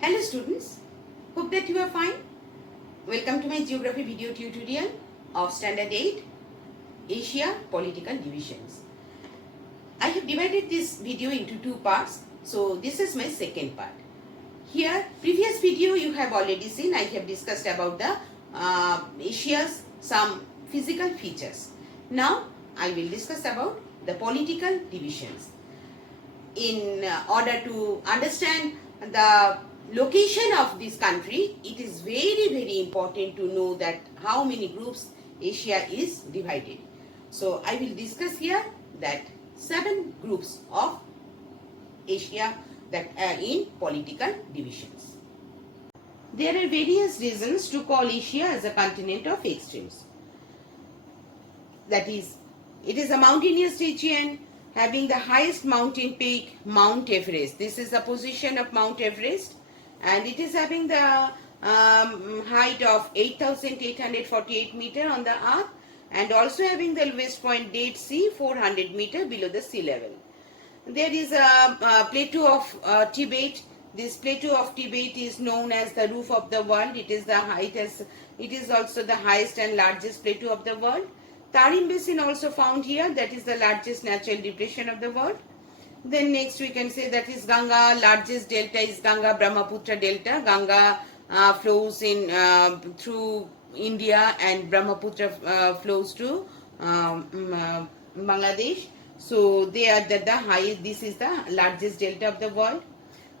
Hello students, hope that you are fine. Welcome to my geography video tutorial of standard 8 Asia political divisions. I have divided this video into two parts, so this is my second part. Here, previous video you have already seen, I have discussed about the Asia's some physical features. Now I will discuss about the political divisions. In order to understand the location of this country, it is very important to know that how many groups Asia is divided. So I will discuss here that 7 groups of Asia that are in political divisions. There are various reasons to call Asia as a continent of extremes. That is, it is a mountainous region having the highest mountain peak, Mount Everest. This is the position of Mount Everest, and it is having the height of 8,848 meter on the earth, and also having the lowest point Dead Sea 400 meter below the sea level. There is a plateau of Tibet. This plateau of Tibet is known as the roof of the world. It is also the highest and largest plateau of the world. Tarim Basin also found here, that is the largest natural depression of the world. Then next we can say that is Ganga, largest delta is Ganga Brahmaputra delta. Ganga flows in through India, and Brahmaputra flows to Bangladesh. So they are the highest, this is the largest delta of the world.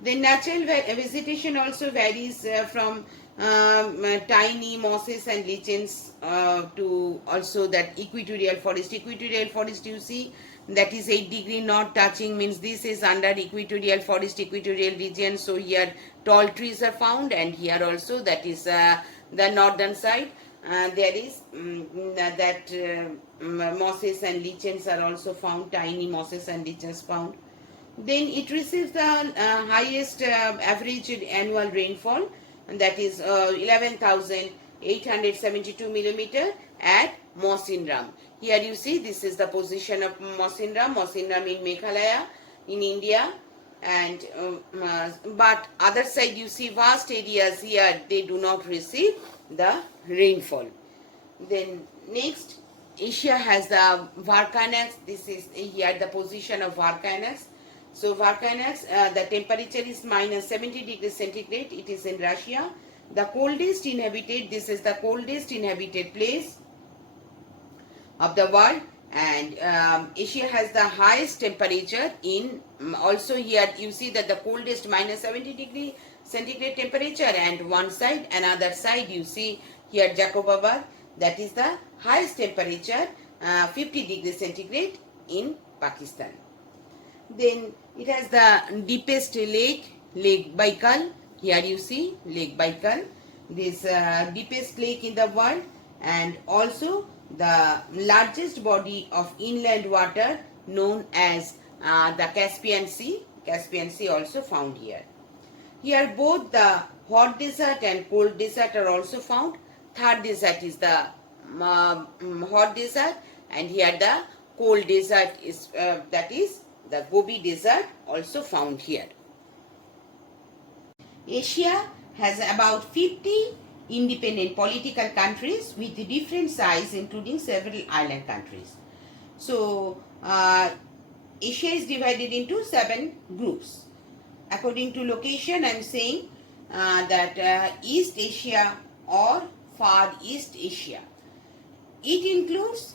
Then natural vegetation also varies from tiny mosses and lichens to also that equatorial forest. Equatorial forest, you see, that is 8 degree north touching, means this is under equatorial forest, equatorial region. So here tall trees are found, and here also that is the northern side. There is mosses and lichens are also found, tiny mosses and lichens found. Then it receives the highest average annual rainfall, and that is 11,872 millimeter at Mawsynram. Here you see this is the position of Mawsynram in Meghalaya in India, and but other side you see vast areas here, they do not receive the rainfall. Then next, Asia has the Varkanax. This is here the position of Varkanax. So Varkanax, the temperature is minus 70 degrees centigrade. It is in Russia. The coldest inhabited, this is the coldest inhabited place of the world, and Asia has the highest temperature in, also here you see that the coldest minus 70 degree centigrade temperature, and one side, another side you see here Jacobabad, that is the highest temperature 50 degrees centigrade in Pakistan. Then it has the deepest lake, Lake Baikal. Here you see Lake Baikal, this deepest lake in the world, and also the largest body of inland water known as the Caspian Sea. Caspian Sea also found here. Here both the hot desert and cold desert are also found. Third desert is the hot desert, and here the cold desert is that is the Gobi Desert also found here. Asia has about 50 independent political countries with different size, including several island countries. So Asia is divided into 7 groups. According to location, I am saying that East Asia or Far East Asia. It includes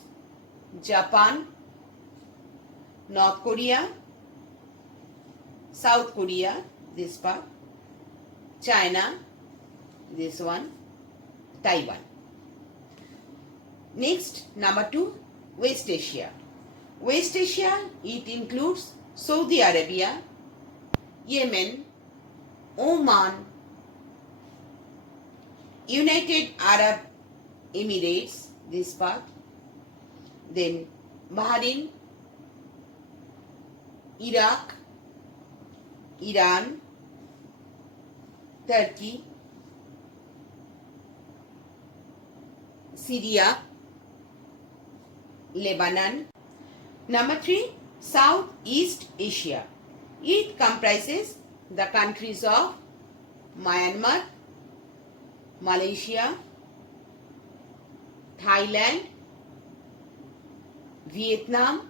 Japan, North Korea, South Korea, this part, China, this one, Taiwan. Next, number 2, West Asia. West Asia, it includes Saudi Arabia, Yemen, Oman, United Arab Emirates, this part, then Bahrain, Iraq, Iran, Turkey, Syria, Lebanon. Number 3, Southeast Asia. It comprises the countries of Myanmar, Malaysia, Thailand, Vietnam,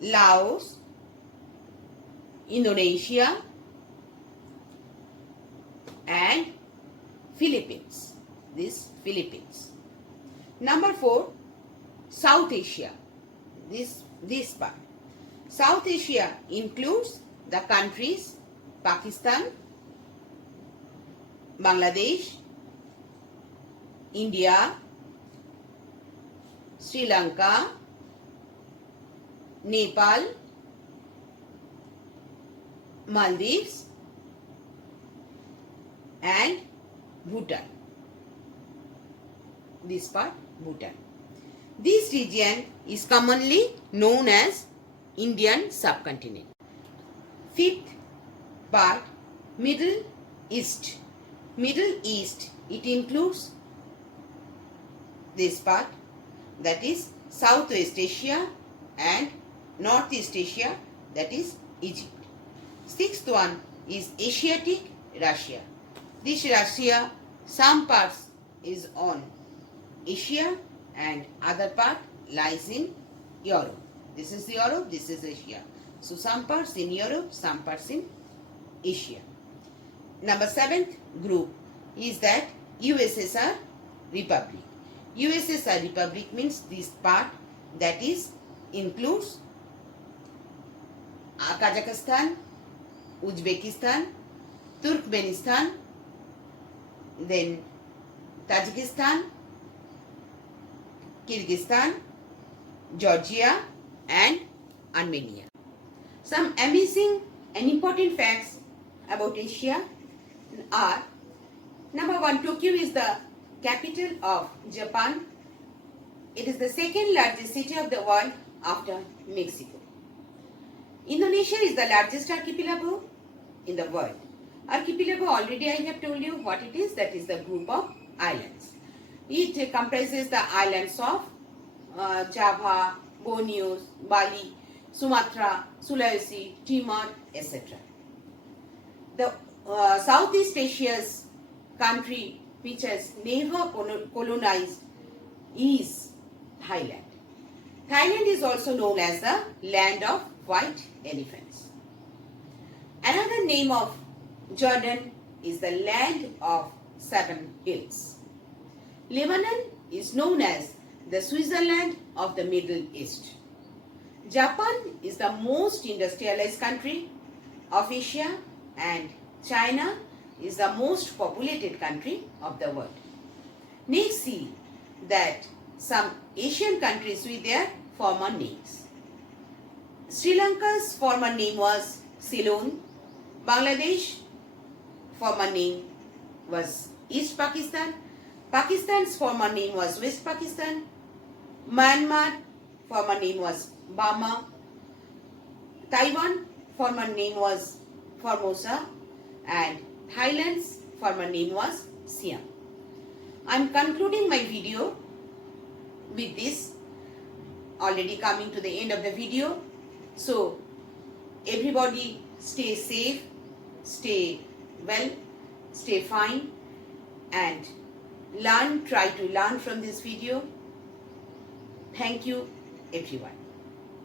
Laos, Indonesia, and Philippines. This Philippines. Number 4, South Asia. This part. South Asia includes the countries Pakistan, Bangladesh, India, Sri Lanka, Nepal, Maldives, and Bhutan. This part, Bhutan. This region is commonly known as Indian subcontinent. 5th part, Middle East. Middle East, it includes this part, that is Southwest Asia and Northeast Asia, that is Egypt. 6th one is Asiatic Russia. This Russia, some parts is on Asia and other part lies in Europe. This is Europe, this is Asia. So some parts in Europe, some parts in Asia. Number 7th group is that USSR Republic. USSR Republic means this part that is includes Kazakhstan, Uzbekistan, Turkmenistan, then Tajikistan, Kyrgyzstan, Georgia, and Armenia. Some amazing and important facts about Asia are: number 1, Tokyo is the capital of Japan. It is the second largest city of the world after Mexico. Indonesia is the largest archipelago in the world. Archipelago, already I have told you what it is. That is the group of islands. It comprises the islands of Java, Borneo, Bali, Sumatra, Sulawesi, Timor, etc. The Southeast Asia's country which has never colonized is Thailand. Thailand is also known as the land of white elephants. Another name of Jordan is the land of 7 hills. Lebanon is known as the Switzerland of the Middle East. Japan is the most industrialized country of Asia, and China is the most populated country of the world. Next, see that some Asian countries with their former names. Sri Lanka's former name was Ceylon. Bangladesh former name was East Pakistan. Pakistan's former name was West Pakistan. Myanmar former name was Burma. Taiwan former name was Formosa, and Thailand's former name was Siam. I am concluding my video with this, already coming to the end of the video. So everybody stay safe, stay well, stay fine, and try to learn from this video. Thank you everyone.